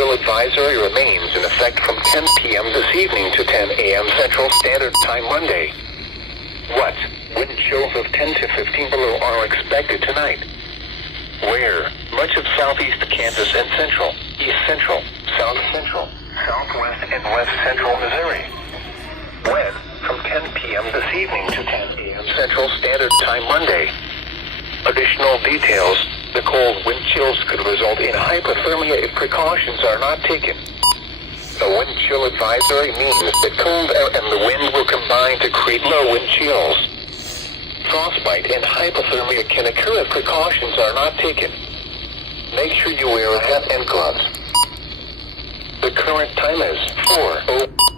chill advisory remains in effect from 10 p.m. this evening to 10 a.m. Central Standard Time Monday. What? Wind chills of 10 to 15 below are expected tonight. Where? Much of southeast Kansas and central, east central, south central, southwest and west central Missouri. When? From 10 p.m. this evening to 10 a.m. Central Standard Time Monday. Additional details: the cold wind chills could result in hypothermia if precautions are not taken. A wind chill advisory means that cold air and the wind will combine to create low wind chills. Frostbite and hypothermia can occur if precautions are not taken. Make sure you wear a hat and gloves. The current time is 4:00.